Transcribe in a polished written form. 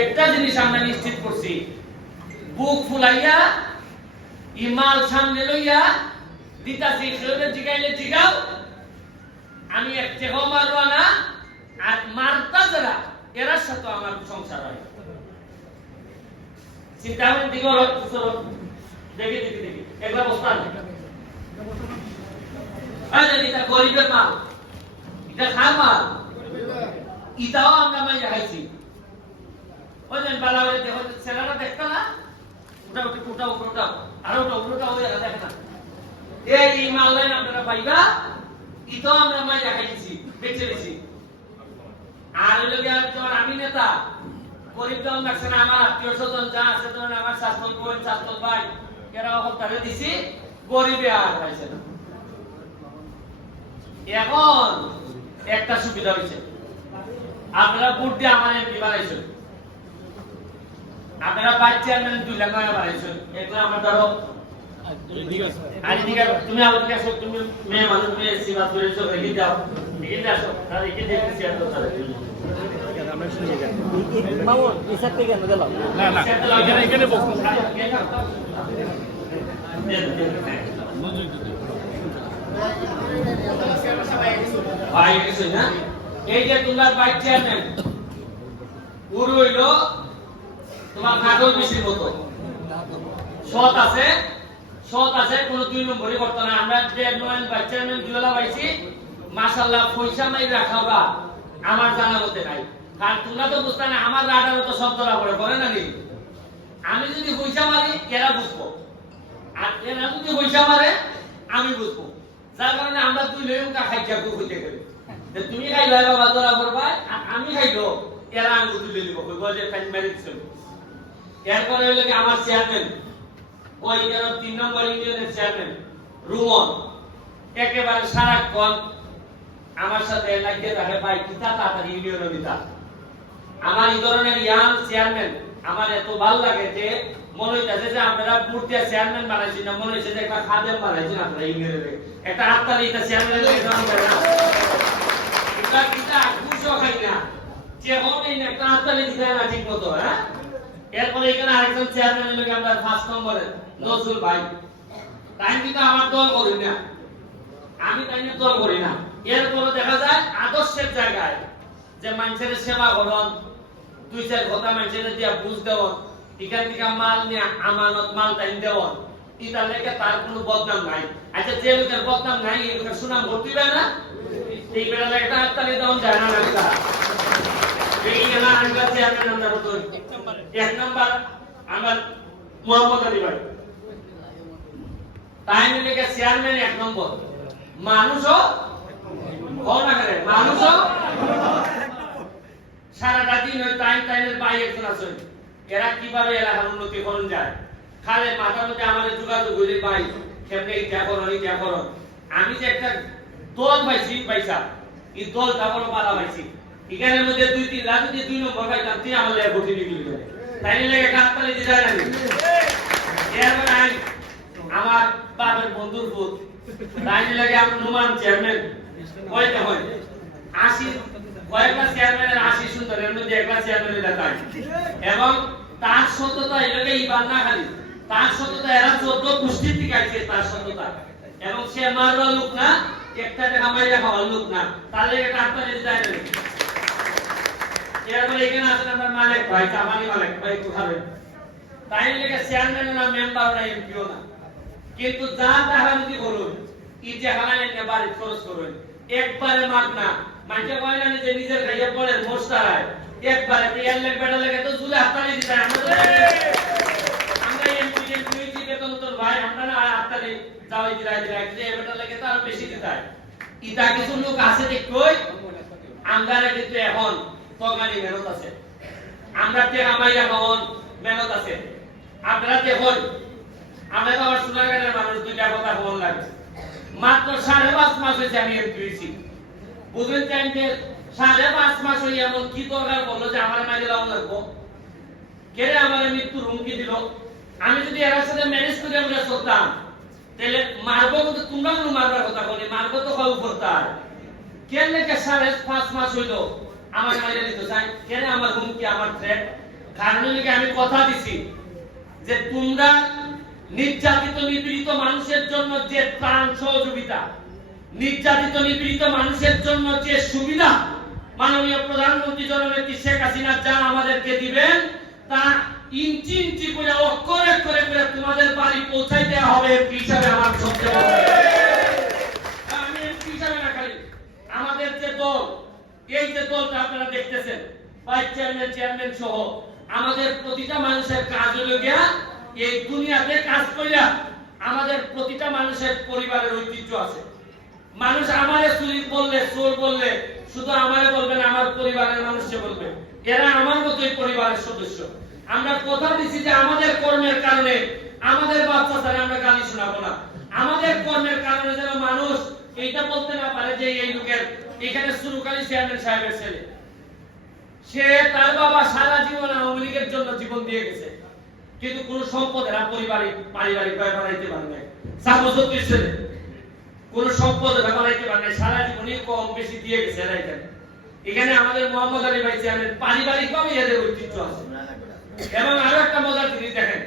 একটা জিনিস আমরা নিশ্চিত করছি, বুক ফুলাইয়া ইমাল সামনে লইয়া দিতাছি, সেটা জিগাইলে জিগাও, আমি এক চেহাও মারবো না, আর মারতা যারা এরার সাথে আমার সংসার হয়। চিন্তা করেন দিকে দেখি দেখি দেখি একলা বস্তা এটা গরিবের মাল, এটা খার মাল, ইটাও আমরা মাইয়া খাইছি। ওই যে বালাওয়ে দেখো ছেলেরা দেখতা না, ওটা ওটা ওটা ওটা আর ওটা ওটা ওই আর দেখ না, এই মাল লাইন আপনারা পাইবা, ইটাও আমরা মাইয়া খাইছি, বেঁচে বেশি। আর ওই লোকে তোমার আমি নেতা গরিব দল লাগছে না, আমার আত্মীয় স্বজন যা আছে, ধরেন আমার শাসন বোন শাসন ভাই এরা তারে দিছি, গরিবে আর পাইছে না। এখন একটা সুবিধা হয়েছে, আপনারা ভোট দিয়ে আমার এমপি বানাইছেন, আপনারা ভাইস চেয়ারম্যান 2 লাখ টাকা বানাইছেন, এগুলো আমার ধরো তুমি আমার কাছে তুমি মেয়ে মানুষ মেয়ে সেবা করেছো, এগিয়ে যাও এগিয়ে আসো, তাহলে এগিয়ে দেখতে চেয়ার করতে আমরা শুনে যাই মামু ইসাত থেকে কেন দিলাম না না এখানে এখানে বসো ভাই কিছু না, এই যে তোমার ভাইস চেয়ারম্যান পুরো হইলো তোমার কাগজ বেশির মতো সৎ আছে, সৎ আছে, কোন 2 নম্বরই করতে না। আমরা যে নয়ন ভাইস চেয়ারম্যান দুলা পাইছি, মাশাআল্লাহ পয়সা নাই রাখাবা আমার জানা মতে নাই। কারণ তোমরা তো বুঝতে না, আমার রাডারও তো সব ধরা পড়ে করে না নি, আমি যদি পয়সা মারি এরা বুঝবো, আর এরা যদি পয়সা মারে আমি বুঝবো, যার কারণে আমরা 2 লইকা খাইয়া কইতে গেলে যে তুমি খাইবা বাবা ধরা পড়বা, আর আমি খাইলো এরা আঙ্গুল তুলে নিব, কইবো যে ফাইন মারি দিছো। এরপর হইলো কি আমার চেয়ারম্যান, ওই 3 নম্বর ইউনিয়নের চেয়ারম্যান রুমন, একেবারে সারাক্ষণ আমার সাথে লাগিয়ে থাকে, ভাই কিতা তাড়াতাড়ি ইউনিয়নের দিতা। আমার এই ধরনের ইয়াং চেয়ারম্যান আমার এত ভালো লাগে যে মনে হইতাছে যে আপনারা পূর্তিয়া চেয়ারম্যান বানাইছেন না, মনে হইছে যে একটা খাদেম বানাইছেন আপনারা ইউনিয়নের, একটা আত্মার এটা চেয়ারম্যানের এক্সাম করে না, এটা কিতা খুশো খাই না, যে হবে না একটা আত্মারে দিতে না ঠিক মতো। হ্যাঁ, এরপরে এখানে আরেকজন চেয়ারম্যান হলো আমরা 5 নম্বরে নজরুল ভাই, তাই কিন্তু আমার দল করি না, আমি তাই না দল করি না। এরপরে দেখা যায় আদর্শের জায়গায় যে মানুষের সেবা করন, 2-4 কথা মানুষের দিয়া বুঝ দেওয়া, এখান থেকে মাল নিয়ে আমানত মাল টাইম দেওয়া, এটা লেগে তার কোনো বদনাম নাই। আচ্ছা যে লোকের বদনাম নাই এই লোকের সুনাম ঘটিবে না, এই বেলা একটা হাততালি দেওয়া যায় না না। এই গেলা আমরা চেয়ারম্যান আমরা তো 1 নাম্বার আমার মোহাম্মদ আলী ভাই, তাই মিলে চেয়ারম্যান 1 নম্বর, মানুষও না করে মানুষও সারাটা দিন ওই টাইমের ভাই একজন আছে, এরা কিভাবে এলাকার উন্নতি করুন যায়, খালে মাথার মধ্যে আমাদের যোগাযোগ হইলে ভাই কেমনে ইটা করো ইটা করো। আমি যে একটা দল পাইছি পয়সা, এই দলটা বড় পালা পাইছি, এখানের মধ্যে 2-3 লাখ যদি 2 নম্বর পাইতাম তুই আমার লেগে ভর্তি নিয়ে গেলি, তাই লেগে কাজ পালে দিতে যায় না। এরপরে আমার বাবার বন্ধুর পুত তাই লেগে আমার নুমান চেয়ারম্যান কয়টা হয় 80 কয়েকটা চেয়ারম্যানের 80 সুন্দর, এর মধ্যে একটা চেয়ারম্যানের দেখায়, এবং তার সততা এলাকা ইবান না খালি তার সততা এরা 14 পুষ্টির দিকে আছে, তার সততা, এবং সে মারবার লোক না, একটা টাকা মাইরা খাওয়ার লোক না, তাহলে একটা আত্মা নিতে যায় না। এরপরে এখানে আছেন আমার মালিক ভাই, চামানি মালিক ভাই কোথায়, তাই লেগে চেয়ারম্যানের না, মেম্বার না, এমপিও না, কিন্তু যা টাকা যদি করুন এই যে হালালে নিয়ে বাড়ি খরচ করুন, একবারে মাগ না, মানুষে কয় না যে নিজের খাইয়া পড়ে মোস্তারায়, একবারে তেল লাগ বেটা লাগে তো জুলে হাততালি দিতে আমরা এমপি বেতন তোর ভাই আমরা না হাততালি যাওয়াই দিলাই দিলাই যে বেটা লাগে তো আরো বেশি দিতে হয়। ইটা কিছু লোক আছে যে কই আমগারে কিন্তু এখন তগানি মেহনত আছে, আমরা তে আমাইয়া খাওন মেহনত আছে। আপনারা দেখুন আমরা তো আবার সোনারগাঁয়ের মানুষ, 2টা কথা বল লাগে, মাত্র 5.5 মাস হয়েছে আমি এমপি হয়েছি, বুঝলেন চাই যে 5.5 মাস হয়ে এমন কি দরকার বললো যে আমার মাঝে লাভ লাগবো, কে আমার মৃত্যুর হুমকি দিল। আমি যদি এর সাথে ম্যানেজ করে আমরা চলতাম তাহলে মারবো, কিন্তু তোমরা কোনো মারবার কথা বলি, মারবো তো কাউ করতাম, কেন লেগে 5.5 মাস হইলো আমার মাঝে দিত চাই, কেন আমার হুমকি আমার থ্রেট, কারণ আমি কথা দিছি যে তোমরা নির্যাতিত নিপীড়িত মানুষের জন্য যে ত্রাণ সহযোগিতা, নির্যাতিত নিপীড়িত মানুষের জন্য যে সুবিধা মাননীয় প্রধানমন্ত্রী জননেত্রী শেখ হাসিনা যা আমাদেরকে দিবেন তা ইঞ্চি ইঞ্চি করে অক্ষরে অক্ষরে করে তোমাদের বাড়ি পৌঁছাই দেওয়া হবে। এমপি হিসাবে আমার সবচেয়ে বড়, আমি এমপি হিসাবে না, খালি আমাদের যে দল, এই যে দলটা আপনারা দেখতেছেন, ভাইস চেয়ারম্যান, চেয়ারম্যান সহ আমাদের প্রতিটা মানুষের কাজ হলো গিয়া এই দুনিয়াতে কাজ কইরা আমাদের প্রতিটা মানুষের পরিবারের ঐতিহ্য আছে। মানুষ আমারে চুরি বললে, চোর বললে শুধু আমারে বলবে না, আমার পরিবারের মানুষকে বলবে, এরা আমার মতোই পরিবারের সদস্য। আমরা কথা দিছি যে আমাদের কর্মের কারণে আমাদের বাচ্চা ছাড়া আমরা গালি শোনাবো না। আমাদের কর্মের কারণে যেন মানুষ এইটা বলতে না পারে যে এই লোকের এখানে সুরকালী চেয়ারম্যান সাহেবের ছেলে, সে তার বাবা সারা জীবন আওয়ামী লীগের জন্য জীবন দিয়ে গেছে, কিন্তু কোন সম্পদ এরা পারিবারিক ব্যয় বানাইতে পারে নাই। সাবজতের ছেলে কোন সম্পদ বানাইতে পারে নাই, সারা জীবনই কম বেশি দিয়ে গেছে এরা। এখানে আমাদের মোহাম্মদ আলী ভাই চেয়ারম্যান পারিবারিক ভাবে এদের ঐতিহ্য আছে। এবং আরো একটা মজার জিনিস দেখেন,